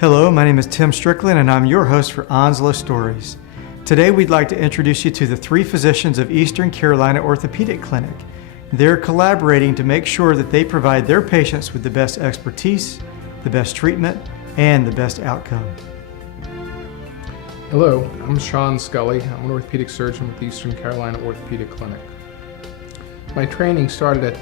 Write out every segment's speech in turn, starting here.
Hello, my name is Tim Strickland and I'm your host for Onslow Stories. Today we'd like to introduce you to the three physicians of Eastern Carolina Orthopaedic Clinic. They're collaborating to make sure that they provide their patients with the best expertise, the best treatment, and the best outcome. Hello, I'm Sean Scully. I'm an orthopedic surgeon with the Eastern Carolina Orthopaedic Clinic. My training started at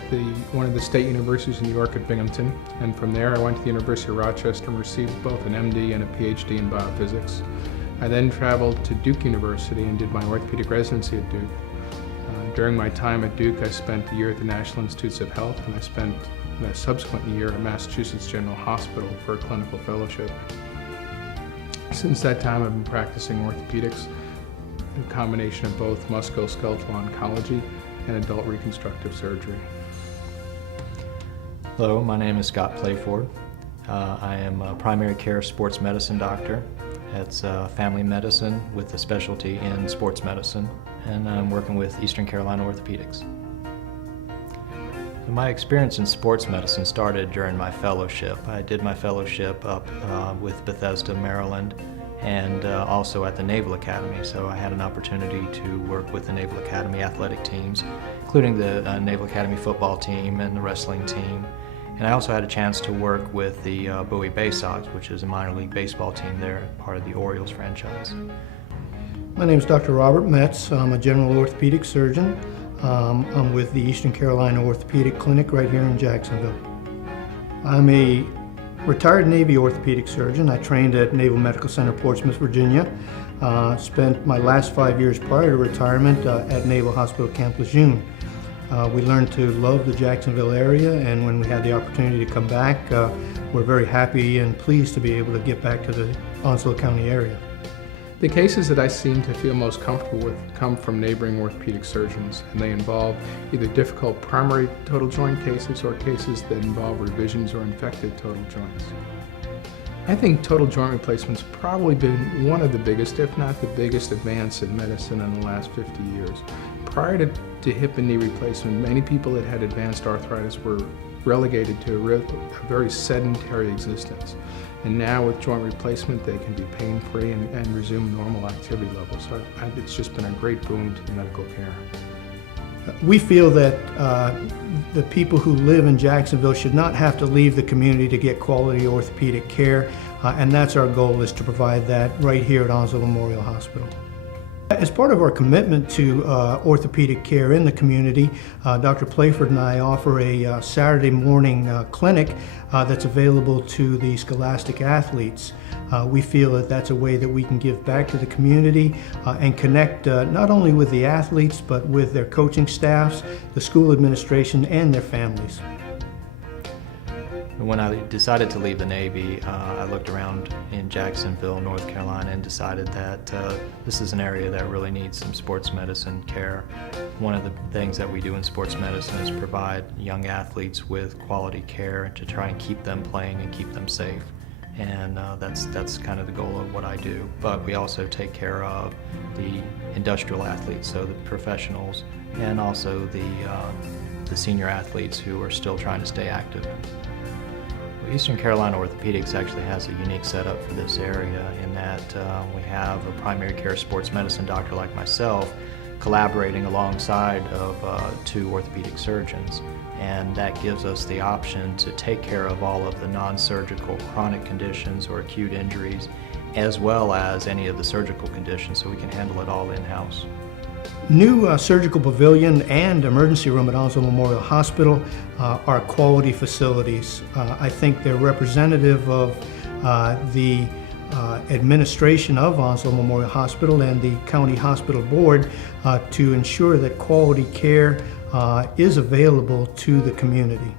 one of the state universities in New York at Binghamton, and from there I went to the University of Rochester and received both an MD and a PhD in biophysics. I then traveled to Duke University and did my orthopedic residency at Duke. During my time at Duke, I spent a year at the National Institutes of Health, and I spent a subsequent year at Massachusetts General Hospital for a clinical fellowship. Since that time, I've been practicing orthopedics, a combination of both musculoskeletal oncology and adult reconstructive surgery. Hello, my name is Scott Playford. I am a primary care sports medicine doctor. It's family medicine with a specialty in sports medicine, and I'm working with Eastern Carolina Orthopaedics. My experience in sports medicine started during my fellowship. I did my fellowship up with Bethesda, Maryland, and also at the Naval Academy. So I had an opportunity to work with the Naval Academy athletic teams, including the Naval Academy football team and the wrestling team. And I also had a chance to work with the Bowie Bay Sox, which is a minor league baseball team there, part of the Orioles franchise. My name is Dr. Robert Metz. I'm a general orthopedic surgeon. I'm with the Eastern Carolina Orthopaedic Clinic right here in Jacksonville. I'm a retired Navy orthopedic surgeon. I trained at Naval Medical Center, Portsmouth, Virginia. Spent my last 5 years prior to retirement at Naval Hospital Camp Lejeune. We learned to love the Jacksonville area, and when we had the opportunity to come back, we're very happy and pleased to be able to get back to the Onslow County area. The cases that I seem to feel most comfortable with come from neighboring orthopedic surgeons, and they involve either difficult primary total joint cases or cases that involve revisions or infected total joints. I think total joint replacement's probably been one of the biggest, if not the biggest, advance in medicine in the last 50 years. Prior to hip and knee replacement, many people that had advanced arthritis were relegated to a very sedentary existence. And now with joint replacement, they can be pain-free and resume normal activity levels. So it's just been a great boon to medical care. We feel that the people who live in Jacksonville should not have to leave the community to get quality orthopedic care, and that's our goal, is to provide that right here at Onslow Memorial Hospital. As part of our commitment to orthopedic care in the community, Dr. Playford and I offer a Saturday morning clinic that's available to the scholastic athletes. We feel that that's a way that we can give back to the community and connect not only with the athletes, but with their coaching staffs, the school administration, and their families. When I decided to leave the Navy, I looked around in Jacksonville, North Carolina, and decided that this is an area that really needs some sports medicine care. One of the things that we do in sports medicine is provide young athletes with quality care to try and keep them playing and keep them safe. And that's kind of the goal of what I do. But we also take care of the industrial athletes, so the professionals, and also the senior athletes who are still trying to stay active. Eastern Carolina Orthopaedics actually has a unique setup for this area in that we have a primary care sports medicine doctor like myself collaborating alongside of two orthopedic surgeons, and that gives us the option to take care of all of the non-surgical chronic conditions or acute injuries, as well as any of the surgical conditions, so we can handle it all in-house. New surgical pavilion and emergency room at Onslow Memorial Hospital are quality facilities. I think they're representative of the administration of Onslow Memorial Hospital and the County Hospital Board to ensure that quality care is available to the community.